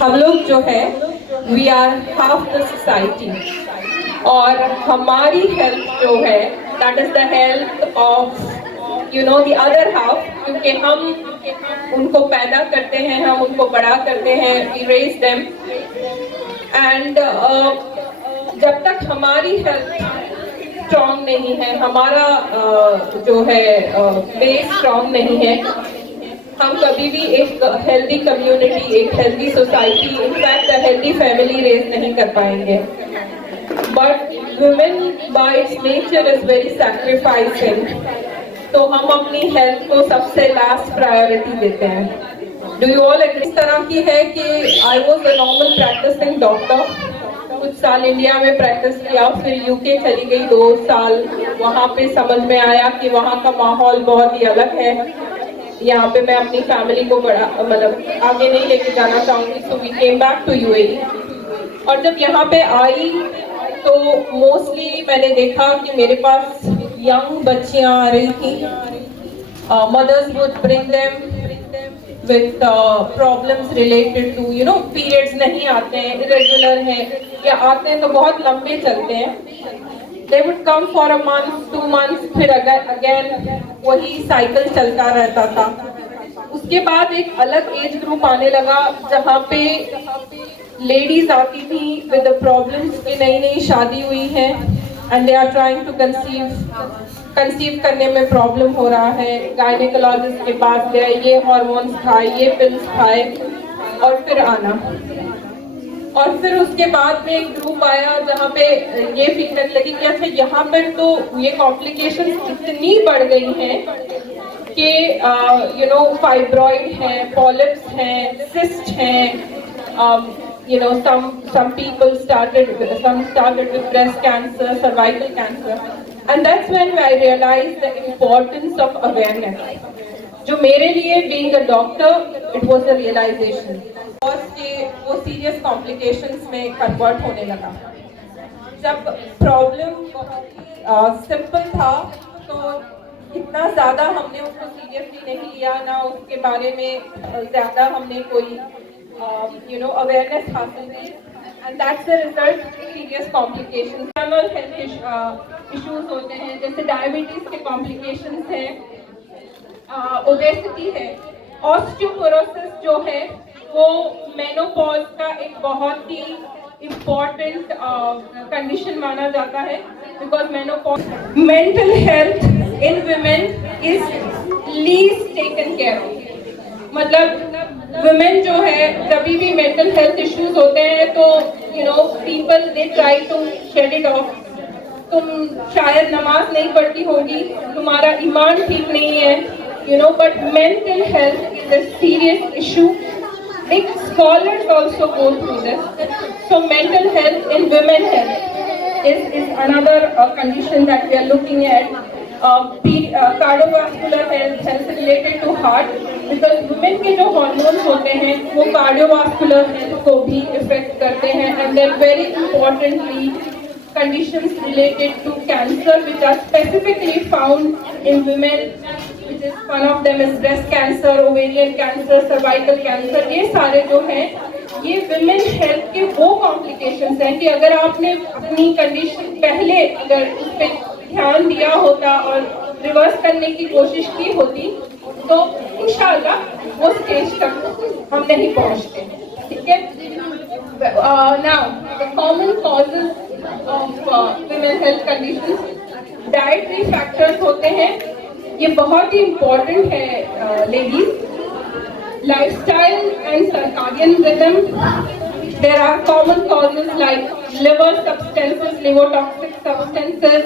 हम लोग जो है we are half the society, और हमारी हेल्थ जो है that is the health of the other half, क्योंकि हम उनको पैदा करते हैं, हम उनको बड़ा करते हैं, वी रेज देम। एंड जब तक हमारी हेल्थ स्ट्रॉन्ग नहीं है, हमारा जो है बेस स्ट्रॉन्ग नहीं है, हम कभी भी एक हेल्दी कम्युनिटी, एक healthy society, in fact a healthy family raise नहीं कर पाएंगे। But women by its nature is very sacrificing, तो हम अपनी हेल्थ को सबसे लास्ट प्रायोरिटी देते हैं। Do you all agree? इस तरह की है कि I was a normal practising doctor, कुछ साल इंडिया में प्रैक्टिस किया, फिर यूके चली गई 2 साल। वहाँ पे समझ में आया कि वहाँ का माहौल बहुत ही अलग है, यहाँ पे मैं अपनी फैमिली को बड़ा मतलब आगे नहीं लेके जाना चाहूँगी, so we came back to UAE. और जब यहाँ पे आई तो मोस्टली मैंने देखा कि मेरे पास यंग बच्चियाँ आ रही थी, mothers would bring them with problems related to periods नहीं आते हैं, irregular हैं, या आते हैं तो बहुत लंबे चलते हैं। They would come for a month, 2 months, फिर again वही साइकिल चलता रहता था। उसके बाद एक अलग एज ग्रुप आने लगा जहाँ पे लेडीज आती थी with the problems कि नई नई शादी हुई है and they are trying to conceive करने में प्रॉब्लम हो रहा है, गायनेकोलॉजिस्ट के पास गए, ये हार्मोन्स खाए, ये पिल्स खाए, और फिर आना। और फिर उसके बाद में एक ग्रुप आया जहाँ पे ये फील करने लगी कि अच्छा यहाँ पर तो ये कॉम्प्लिकेशंस इतनी बढ़ गई हैं कि फाइब्रॉइड है, पॉलिप्स हैं, सिस्ट हैं, some people started with breast cancer, cervical cancer, and that's when I realized the importance of awareness. जो मेरे लिए being a doctor, it was a realization, और कि वो serious complications में convert होने लगा। जब problem simple था तो इतना ज़्यादा हमने उसको seriously नहीं लिया, ना उसके बारे में ज़्यादा हमने कोई awareness हासिल की, and that's the result serious complications, internal health issues होते हैं, जैसे डायबिटीज के complications हैं, ओबेसिटी है, ऑस्टियोपोरोसिस जो है वो मेनोपॉज का एक बहुत ही इम्पोर्टेंट कंडीशन माना जाता है, because menopause. Mental health in women is least taken care of, मतलब वुमेन जो है जब भी मेंटल हेल्थ इश्यूज होते हैं तो people they try to shed it off. तुम शायद नमाज नहीं पढ़ती होगी, तुम्हारा ईमान ठीक नहीं है, but mental health is a serious issue. Big scholars also go through this. So mental health in women health is another condition that we are looking at. Cardiovascular health related to heart, because women के जो hormones होते हैं वो cardiovascular health को भी affect करते हैं, and then very importantly conditions related to cancer which are specifically found in women, which is one of them is breast cancer, ovarian cancer, cervical cancer। ये सारे जो हैं ये women health के वो complications हैं कि अगर आपने अपनी condition पहले अगर उस पर ध्यान दिया होता और रिवर्स करने की कोशिश की होती तो इंशाल्लाह वो स्टेज तक हम नहीं पहुंचते। ठीक है? Now the common causes of women health conditions, dietary factors होते हैं, ये बहुत ही इम्पोर्टेंट है ladies. Lifestyle and circadian rhythm, there are common causes like liver substances, liver-toxic substances,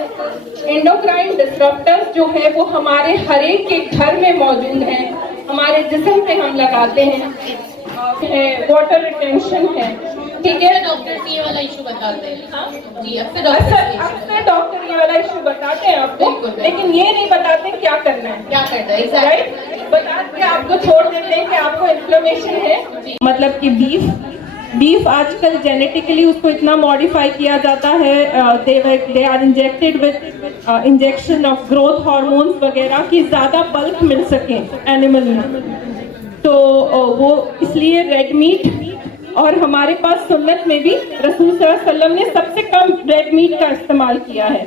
endocrine disruptors जो है वो हमारे हर एक के घर में मौजूद हैं, हमारे जिस्म पे हम लगाते हैं, वाटर रिटेंशन है। ठीक है, डॉक्टर ये वाला इशू बताते हैं। हाँ जी, अक्सर डॉक्टर ये वाला इशू बताते हैं आपको, लेकिन ये नहीं बताते क्या करना है, क्या करना है, राइट? बता के आपको छोड़ देते हैं कि आपको इन्फ्लेमेशन है। मतलब कि बीफ आजकल जेनेटिकली उसको इतना मॉडिफाई किया जाता है, they are injected with injection of growth hormones वगैरह की ज़्यादा बल्क मिल सके एनिमल में, तो वो इसलिए रेड मीट और हमारे पास सुन्नत में भी रसूल सल्लल्लाहु अलैहि वसल्लम ने सबसे कम रेड मीट का इस्तेमाल किया है।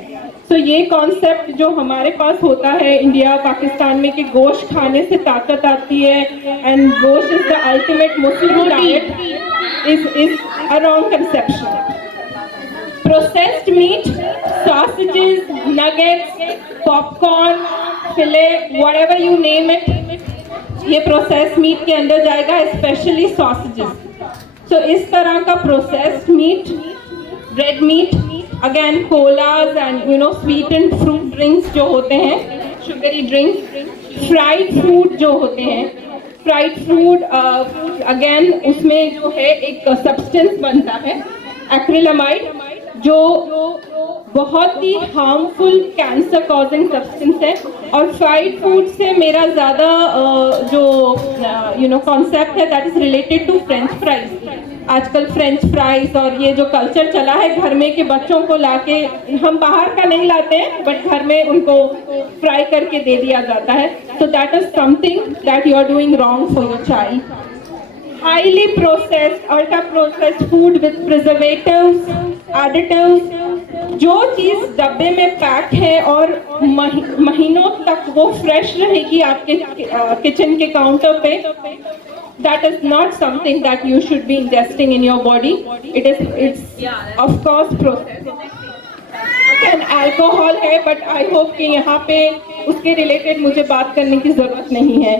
तो ये कॉन्सेप्ट जो हमारे पास होता है इंडिया पाकिस्तान में कि गोश्त खाने से ताकत आती है एंड गोश्त is the ultimate Muslim diet is a wrong conception. Processed meat, sausages, nuggets, popcorn, fillet, whatever you name it, ये प्रोसेस्ड मीट के अंदर जाएगा, स्पेशली sausages। तो इस तरह का processed meat, red meat, again collage and you know sweetened fruit drinks जो होते हैं, शुगरी ड्रिंक्स, फ्राइड फूड जो होते हैं, फ्राइड फूड अगेन उसमें जो है एक सब्सटेंस बनता है एक्रिलामाइड, जो बहुत ही हार्मफुल कैंसर कॉजिंग सब्सटेंस है। और फ्राइड फूड से मेरा ज़्यादा जो यू नो कॉन्सेप्ट है that is related to French fries. आजकल फ्रेंच फ्राइज और ये जो कल्चर चला है घर में के बच्चों को लाके, हम बाहर का नहीं लाते हैं बट घर में उनको फ्राई करके दे दिया जाता है। So that is something that you are doing wrong for your child. highly processed, ultra processed food with preservatives, additives, जो चीज़ डब्बे में पैक है और महीनों तक वो फ्रेश रहेगी आपके किचन के काउंटर पे, that is not something that you should be ingesting in your body. It's of course processed. Again, alcohol है but I hope कि यहाँ पे उसके रिलेटेड मुझे बात करने की ज़रूरत नहीं है।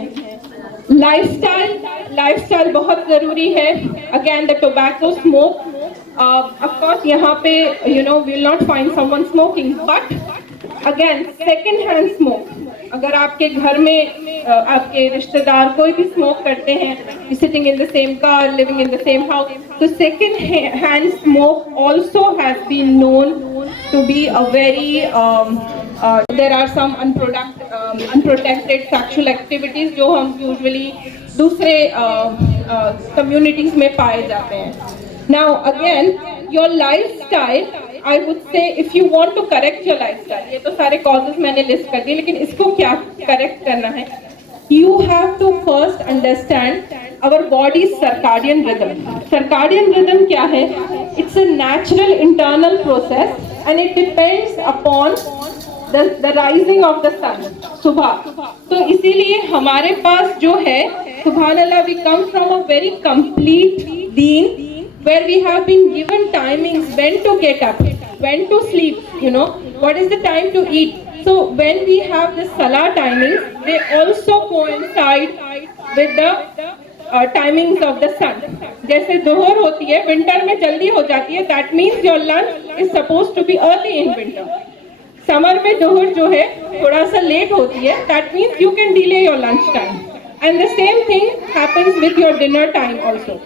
लाइफस्टाइल बहुत ज़रूरी है। Again the tobacco smoke, of course यहाँ पे you know we will not find someone smoking, but again second hand smoke, अगर आपके घर में आपके रिश्तेदार कोई भी स्मोक करते हैं, sitting in the same car, living in the same house, तो second hand smoke also has been known to be a very there are some unprotected sexual activities जो हम usually दूसरे communities में पाए जाते हैं। Now again your lifestyle, I would say if you want to correct your lifestyle, ये तो सारे causes मैंने list कर दिए, लेकिन इसको क्या correct करना है, you have to first understand our body's circadian rhythm. Circadian rhythm क्या है? It's a natural internal process and it depends upon the rising of the sun, सुबह। तो इसीलिए हमारे पास जो है सुभान अल्लाह, we come from a very complete deen where we have been given timings when to get up, when to sleep, you know, what is the time to eat. So when we have the salah timings, they also coincide with the timings of the sun. जैसे दोहर होती है winter में जल्दी हो जाती है, that means your lunch is suppose to be early in winter. Summer में दोहर जो है थोड़ा सा लेट होती है, that means you can delay your lunch time, and the same thing happens with your dinner time also.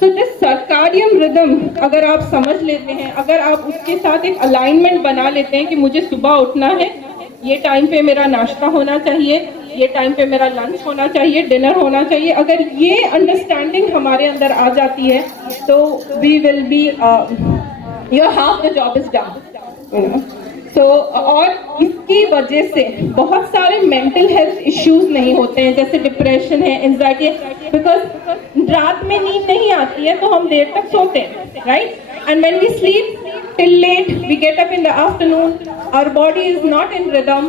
So this circadian rhythm अगर आप समझ लेते हैं, अगर आप उसके साथ एक अलाइनमेंट बना लेते हैं कि मुझे सुबह उठना है, ये टाइम पे मेरा नाश्ता होना चाहिए, ये टाइम पे मेरा लंच होना चाहिए, डिनर होना चाहिए, अगर ये अंडरस्टैंडिंग हमारे अंदर आ जाती है तो we will be your half the job is done. So और इसकी वजह से बहुत सारे मेंटल हेल्थ इश्यूज नहीं होते हैं, जैसे डिप्रेशन है, एंजाइटी, बिकॉज रात में नींद नहीं आती है तो हम देर तक सोते हैं, right? And when we sleep till late, we get up in the afternoon, our body is not in rhythm.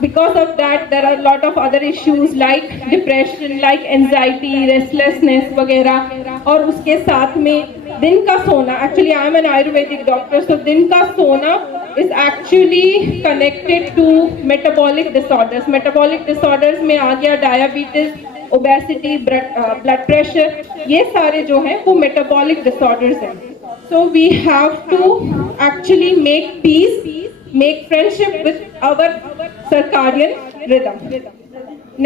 Because of that there are a lot of other issues like depression, like anxiety, restlessness वगैरह। और उसके साथ में दिन का सोना, actually I am an Ayurvedic doctor, so दिन का सोना is actually connected to metabolic disorders। metabolic disorders में आ गया diabetes, obesity, blood pressure, ये सारे जो हैं वो metabolic disorders हैं। So we have to actually make peace, make friendship with our circadian rhythm.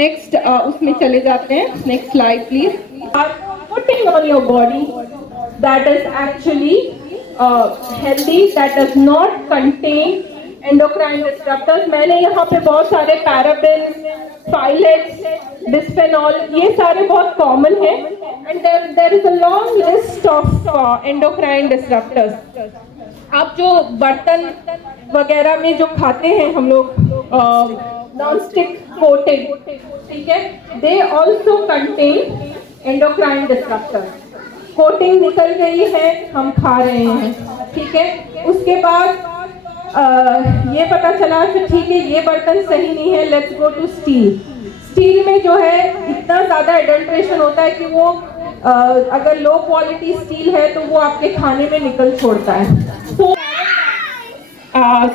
Next, उसमें चले जाते हैं, next slide please. Are putting on your body that is actually healthy, that does not contain endocrine disruptors। मैंने यहाँ पे बहुत सारे paraben, फाइलेट्स, bisphenol, ये सारे बहुत कॉमन हैं, and there is a long list of endocrine disruptors. आप जो बर्तन वगैरह में जो खाते हैं हम लोग नॉन स्टिक कोटेड, ठीक है, they also contain endocrine disruptors. Coating निकल गई है, हम खा रहे हैं, ठीक है। उसके बाद ये पता चला कि ठीक है ये बर्तन सही नहीं है, let's go to steel. Steel में जो है इतना ज़्यादा एडल्ट्रेशन होता है कि वो अगर लो क्वालिटी स्टील है तो वो आपके खाने में निकल छोड़ता है। So,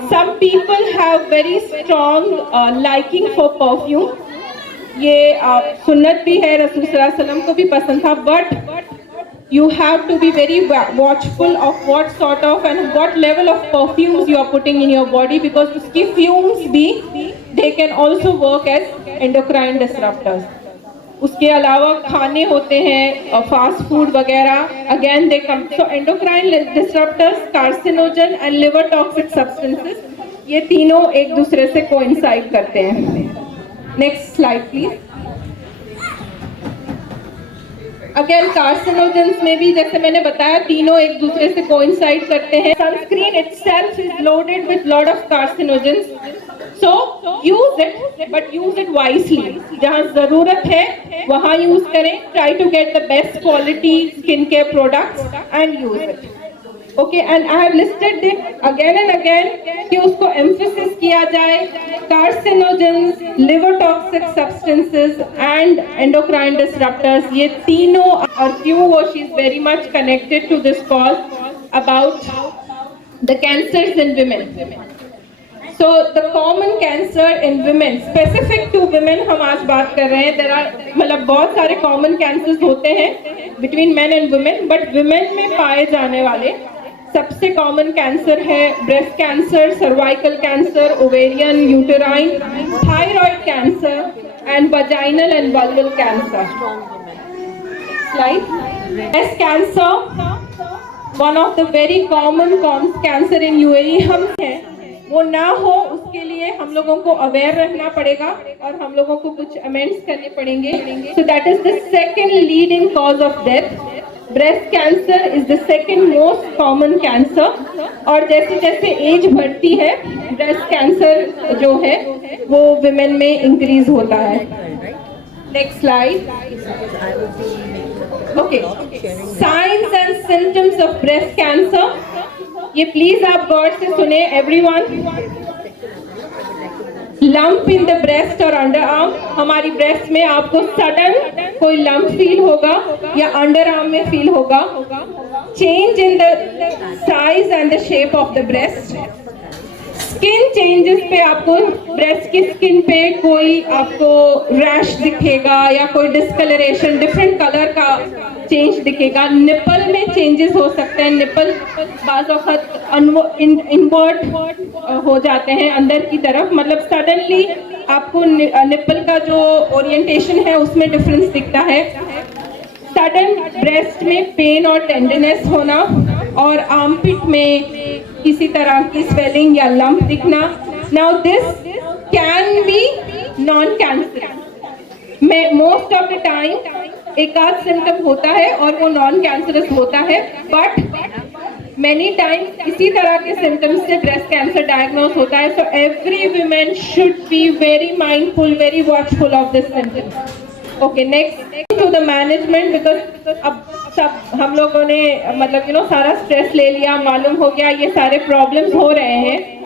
some people have very strong liking for perfume. ये सुन्नत भी है, रसूल सल्लल्लाहु अलैहि वसल्लम को भी पसंद था, but you have to be very watchful of what sort of and what level of perfumes you are putting in your body, because उसकी fumes भी they can also work as endocrine disruptors. उसके अलावा खाने होते हैं fast food वगैरह, again they come, so endocrine disruptors, carcinogen and liver toxic substances, ये तीनों एक दूसरे से कोइंसाइड करते हैं। Next slide please. Again carcinogens में भी जैसे मैंने बताया तीनों एक दूसरे से कोइंसाइड करते हैं। Sunscreen itself is loaded with lot of carcinogens, so use it but use it wisely. जहाँ जरूरत है वहाँ यूज करें। Try to get the best quality skin care products and use it, okay. And I have listed it again and again कि उसको emphasis किया जाए। Carcinogens, liver toxic substances and endocrine disruptors, ये तीनों, और क्यों वो she is very much connected to this cause about the cancers in women. So the common cancer in women, specific to women हम आज बात कर रहे हैं। There are मतलब बहुत सारे common cancers होते हैं between men and women, but women में पाए जाने वाले सबसे common cancer है breast cancer, cervical cancer, ovarian, uterine, thyroid cancer and vaginal and vulval cancer. Slide. Breast cancer, one of the very common cancer in UAE हम हैं, वो ना हो उसके लिए हम लोगों को अवेयर रहना पड़ेगा और हम लोगों को कुछ अमेंड्स करने पड़ेंगे। सो that is the second leading cause of death. Breast cancer is the second most common cancer, और जैसे जैसे एज बढ़ती है ब्रेस्ट कैंसर जो है वो विमेन में इंक्रीज होता है। Next slide. Okay, science and symptoms of breast cancer, ये प्लीज आप गौर से सुने everyone. Lump in the breast और अंडर आर्म, हमारी ब्रेस्ट में आपको सडन कोई लंप फील होगा या अंडर आर्म में फील होगा। Change in the size and the shape of the breast. Skin changes पे आपको ब्रेस्ट की स्किन पे कोई आपको रैश दिखेगा या कोई डिस्कलरेशन, डिफरेंट कलर का चेंज दिखेगा। निपल में चेंजेस हो सकते हैं, निपल बाज़ वक़्त इनवर्ट हो जाते हैं अंदर की तरफ, मतलब सडनली आपको निपल का जो ओरिएंटेशन है उसमें डिफरेंस दिखता है। सडन ब्रेस्ट में पेन और टेंडरनेस होना, और आर्मपिट में किसी तरह की स्वेलिंग या लंप दिखना। Now this can be non cancerous. में मोस्ट ऑफ द टाइम एक आध सिम्टम होता है और वो नॉन कैंसरस होता है, बट मेनी टाइम्स इसी तरह के सिम्टम्स से ब्रेस्ट कैंसर डायग्नोज होता है। So every women should be very mindful, very watchful of this symptoms. Okay, next to the management, because अब सब हम लोगों ने मतलब सारा स्ट्रेस ले लिया, मालूम हो गया ये सारे प्रॉब्लम्स हो रहे हैं।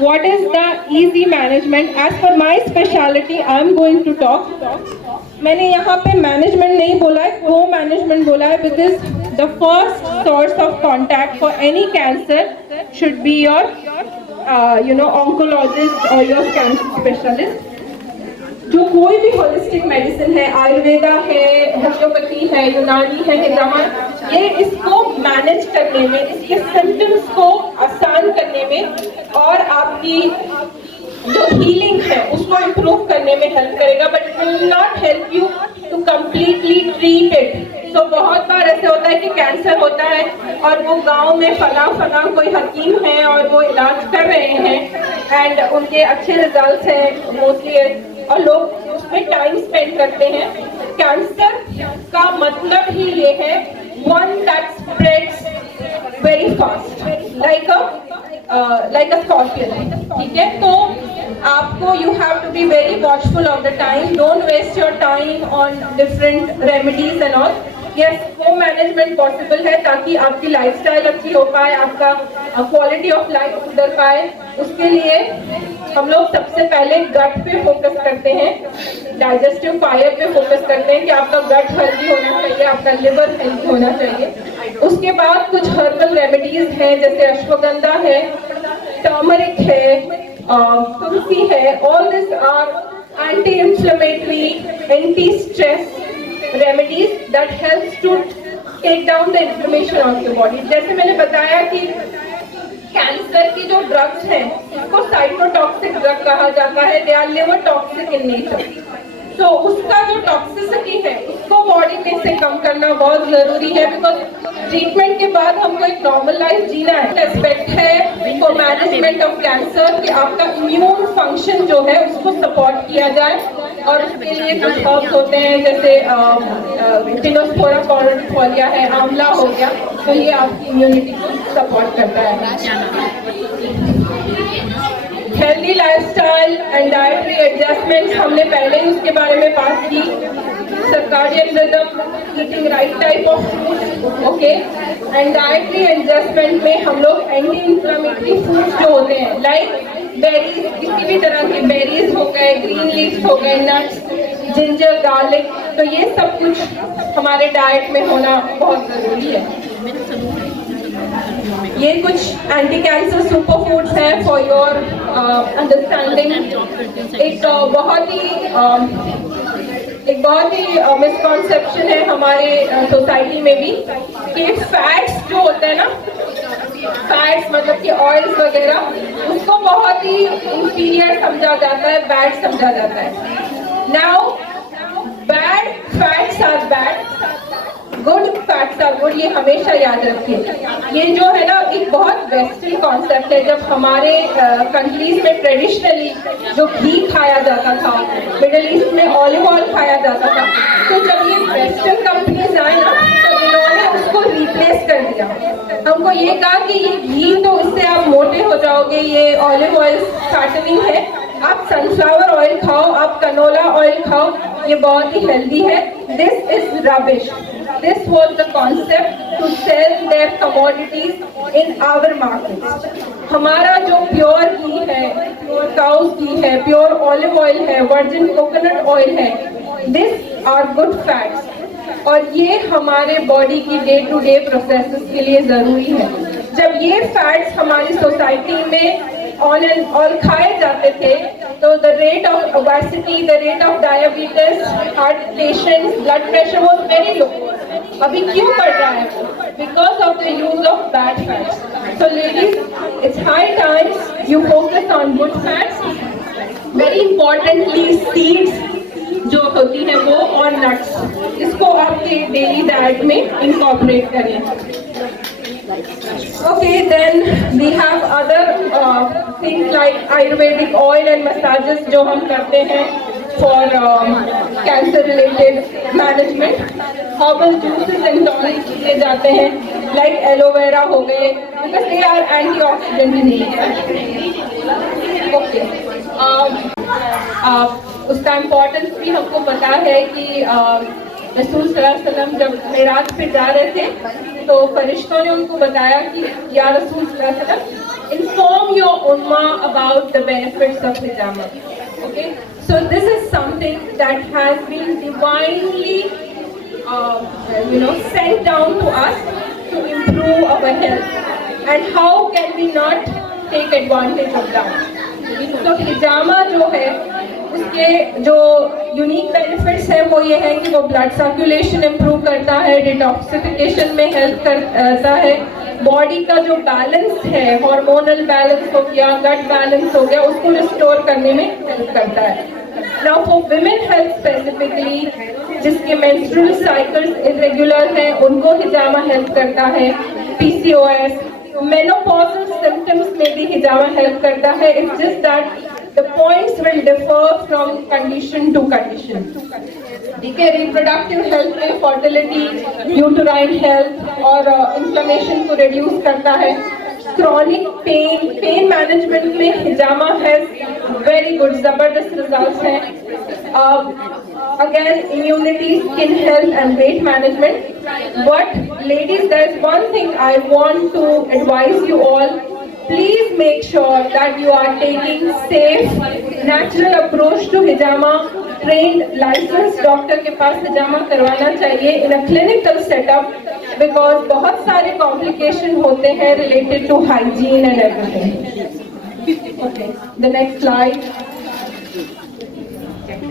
What is the easy management? As per my specialty, I am going to talk. मैंने यहाँ पे मैनेजमेंट नहीं बोला है, co-management बोला है, because the first source of contact for any cancer should be your oncologist or your cancer specialist. जो कोई भी होलिस्टिक मेडिसिन है, आयुर्वेदा है, होम्योपैथी है, यूनानी है, हिंदुस्तान, ये इसको मैनेज करने में, इसके सिम्टम्स को आसान करने में और आपकी जो हीलिंग है उसको इम्प्रूव करने में हेल्प करेगा, but it will not help you to completely treat it. तो बहुत बार ऐसे होता है कि कैंसर होता है और वो गांव में फला कोई हकीम है और वो इलाज कर रहे हैं एंड उनके अच्छे रिजल्ट्स हैं मोस्टली, और लोग उसमें टाइम स्पेंड करते हैं। कैंसर का मतलब ही ये है one that spreads very fast like a scorpion, ठीक है। तो आपको you have to be very watchful of the time, don't waste your time on different remedies and all. Yes वो मैनेजमेंट पॉसिबल है ताकि आपकी लाइफस्टाइल अच्छी हो पाए, आपका क्वालिटी ऑफ लाइफ सुधर पाए। उसके लिए हम लोग सबसे पहले गट पे फोकस करते हैं, डाइजेस्टिव फायर पे फोकस करते हैं कि आपका गट हेल्दी होना चाहिए, आपका लिवर हेल्दी होना चाहिए। उसके बाद कुछ हर्बल रेमेडीज हैं जैसे अश्वगंधा है, टर्मरिक है, तुलसी है। All this are anti inflammatory, anti stress remedies that helps to take down the inflammation of the body। जैसे मैंने बताया कि कैंसर की जो ड्रग्स हैं इसको साइटोटॉक्सिक ड्रग कहा जाता है, they are liver toxic in nature. तो उसका जो टॉक्सिसिटी है उसको बॉडी में से कम करना बहुत जरूरी है, बिकॉज ट्रीटमेंट के बाद हमको एक नॉर्मल लाइफ जीना है। एस्पेक्ट है फॉर मैनेजमेंट ऑफ कैंसर कि आपका इम्यून फंक्शन जो है उसको सपोर्ट किया जाए, और उसके लिए कुछ हर्ब्स होते हैं जैसे टिनोस्पोरा कॉर्डिफोलिया है, आंवला हो गया, तो ये आपकी इम्यूनिटी को सपोर्ट करता है। Healthy lifestyle and dietary adjustments हमने पहले ही उसके बारे में बात की। Circadian rhythm, eating right type of food, okay. And dietary adjustment में हम लोग एंटी इंफ्लेमेटरी फूड्स जो होते हैं लाइक बेरीज, किसी भी तरह के बेरीज हो गए, ग्रीन लीव्स हो गए, नट्स, जिंजर, गार्लिक, तो ये सब कुछ हमारे डाइट में होना बहुत जरूरी है। ये कुछ एंटी कैंसर सुपर फूड्स हैं फॉर योर अंडरस्टैंडिंग। एक बहुत ही मिसकॉन्सेप्शन है हमारे सोसाइटी में भी कि फैट्स जो होते हैं ना, फैट्स मतलब कि ऑयल्स वगैरह, उसको बहुत ही इंफीरियर समझा जाता है, बैड समझा जाता है। Now bad fats are bad, good fats are good, ये हमेशा याद रखिए। ये जो है ना एक बहुत वेस्टर्न कॉन्सेप्ट है। जब हमारे कंट्रीज में ट्रेडिशनली जो घी खाया जाता था, मिडिल ईस्ट में ऑलिव ऑयल खाया जाता था, तो जब ये वेस्टर्न कंपनीज आए ना तो इन्होंने उसको रिप्लेस कर दिया। हमको ये कहा कि ये घी तो इससे आप मोटे हो जाओगे, ये ऑलिव ऑयल फैटनिंग है, आप सनफ्लावर ऑयल खाओ, आप कनोला ऑयल खाओ, ये बहुत ही हेल्दी है। This is rubbish. This was the concept to sell their commodities in our markets। हमारा जो प्योर घी है, प्योर काउस घी है, प्योर ऑलिव ऑयल है, वर्जिन कोकोनट ऑयल है, दिस आर गुड फैट्स, और ये हमारे बॉडी की डे टू डे प्रोसेसेस के लिए जरूरी है। जब ये फैट्स हमारी सोसाइटी में ऑन एंड ऑल खाए जाते थे तो the rate of obesity, the rate of diabetes, heart patients, blood pressure was very low. अभी क्यों बढ़ रहा है? Because of the use of bad fats. So ladies, it's high times you focus on good fats. Very importantly seeds जो होती हैं वो, और नट्स, इसको आपके डेली डाइट में इंकॉर्पोरेट करें। Okay, then we have other things like Ayurvedic oil and massages जो हम करते हैं for cancer related management। Herbal juices and tonics लिए जाते हैं like aloe vera हो गए, because they are antioxidant in nature। Okay, उसका इम्पोर्टेंस भी हमको पता है कि रसूल सल्लल्लाहु अलैहि वसल्लम जब मेराज पे जा रहे थे तो फरिश्तों ने उनको बताया कि या रसूल सल्लल्लाहु अलैहि वसल्लम, इन्फॉर्म योर उम्मा अबाउट द बेनिफिट्स ऑफ हिजामा। Okay, so this is something that has been divinely sent down to us to improve our health, and how can we not take advantage of that? तो हिजामा जो है उसके जो unique benefits हैं वो ये है कि वो ब्लड सर्कुलेशन इम्प्रूव करता है, डिटॉक्सिफिकेशन में हेल्प करता है, बॉडी का जो बैलेंस है, हार्मोनल बैलेंस हो गया, गट बैलेंस हो गया, उसको रिस्टोर करने में हेल्प करता है। Now for women health specifically, जिसके मेंस्ट्रुअल साइकिल्स इरेगुलर हैं, उनको हिजामा हेल्प करता है। PCOS, मेनोपॉजल सिम्टम्स में भी हिजामा हेल्प करता है। It's just that the points will differ from condition to condition। ठीक है, रिप्रोडक्टिव हेल्थ में फर्टिलिटी, यूटराइन हेल्थ और इन्फ्लेमेशन को रिड्यूस करता है। क्रॉनिक पेन मैनेजमेंट में हिजामा हैज वेरी गुड, जबरदस्त रिजल्ट्स हैं। Again immunity, skin health and weight management. But ladies, there's one thing I want to advise you all. Please make sure that you are taking safe, natural approach to hijama. Trained, licensed doctor के पास hijama करवाना चाहिए in a clinical setup because बहुत सारे complication होते हैं related to hygiene and everything. Okay, the next slide.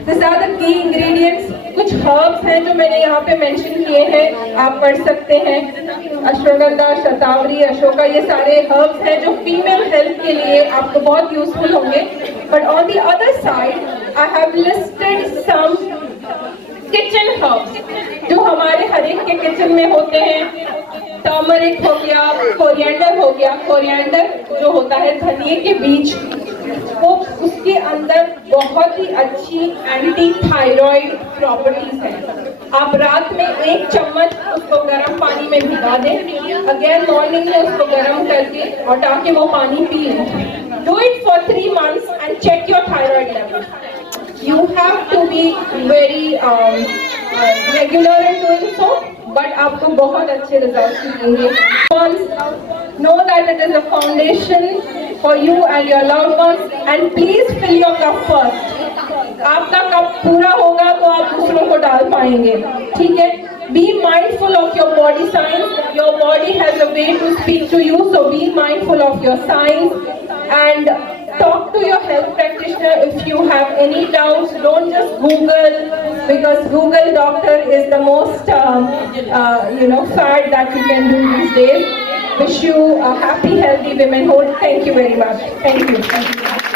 These are the key ingredients. कुछ herbs हैं जो मैंने यहाँ पे mention किए हैं, आप पढ़ सकते हैं. अश्वगंधा, शतावरी, अशोका, ये सारे herbs हैं जो female health के लिए आपको बहुत useful होंगे. But on the other side, I have listed some kitchen herbs जो हमारे हर एक के किचन में होते हैं. टर्मरिक हो गया, कोरिएंडर हो गया. कोरिएंडर जो होता है धनिए के बीज, वो उसके अंदर बहुत ही अच्छी एंटी थायराइड प्रॉपर्टीज हैं. आप रात में 1 चम्मच उसको गर्म पानी में भिगा दें, अगेन मॉर्निंग में उसको गर्म करके और ताकि वो पानी पिए. Do it for 3 months and check your thyroid level. You have to be very regular in doing so, but आपको बहुत अच्छे रिजल्ट मिलेंगे. Know that it is a foundation for you and your loved ones, and please fill your cup first. आपका cup पूरा होगा तो आप दूसरों को डाल पाएंगे. ठीक है? Be mindful of your body signs. Your body has a way to speak to you, so be mindful of your signs and talk to your health practitioner if you have any doubts. Don't just Google, because Google doctor is the most fad that you can do these days. Wish you a happy, healthy womanhood. Thank you very much. Thank you.